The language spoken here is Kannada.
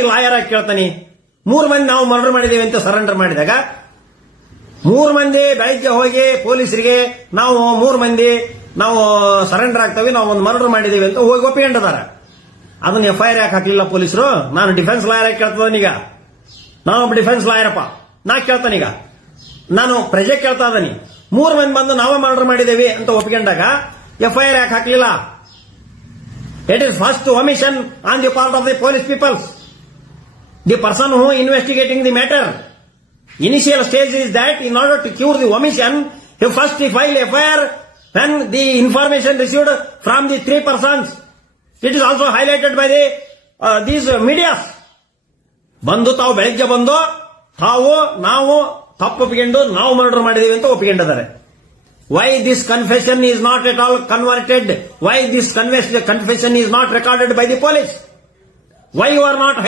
ನಾನು ಲಾಯರ್ ಆಗಿ ಕೇಳ್ತಾನೆ, 3 ಮಂದಿ ನಾವು ಮರ್ಡರ್ ಮಾಡಿದ್ದೇವೆ ಅಂತ ಸರೆಂಡರ್ ಮಾಡಿದಾಗ 3 ಮಂದಿ ಬೆಳಗ್ಗೆ ಹೋಗಿ ಪೊಲೀಸರಿಗೆ ನಾವು 3 ಮಂದಿ ನಾವು ಸರೆಂಡರ್ ಆಗ್ತೇವೆ, ನಾವು ಒಂದು ಮರ್ಡರ್ ಮಾಡಿದ್ದೇವೆ ಅಂತ ಹೋಗಿ ಒಪ್ಪಿಕೊಂಡಿದಾರ. ಅದನ್ನ FIR ಯಾಕೆ ಹಾಕ್ಲಿಲ್ಲ ಪೊಲೀಸರು? ನಾನು ಡಿಫೆನ್ಸ್ ಲಾಯರ್ ಆಗಿ ಕೇಳ್ತದನೀಗ. ನಾನೊಬ್ಬ ಡಿಫೆನ್ಸ್ ಲಾಯರಪ್ಪ, ನಾ ಕೇಳ್ತಾನೀಗ, ನಾನು ಪ್ರಜೆ ಕೇಳ್ತಾ ಇದ್ದಾನೆ. 3 ಮಂದಿ ಬಂದು ನಾವೇ ಮರ್ಡರ್ ಮಾಡಿದ್ದೇವೆ ಅಂತ ಒಪ್ಪಿಕೊಂಡಾಗ FIR ಯಾಕೆ ಹಾಕ್ಲಿಲ್ಲ? It is first omission on the part of the police peoples. The person who investigating the matter. Initial stage is that in order to cure the omission, he first file FIR when the information received from the 3 persons. It is also highlighted by these medias. ಬಂದು ತಾವು ಬೆಳಗ್ಗೆ ಬಂದು ನಾವು ತಪ್ಪು ಒಪ್ಪಿಕೊಂಡು ನಾವು ಮರ್ಡರ್ ಮಾಡಿದೀವಿ ಅಂತ ಒಪ್ಪಿಕೊಂಡಿದ್ದಾರೆ. Why this confession is not at all converted? Why this confession is not recorded by the police? Why you are not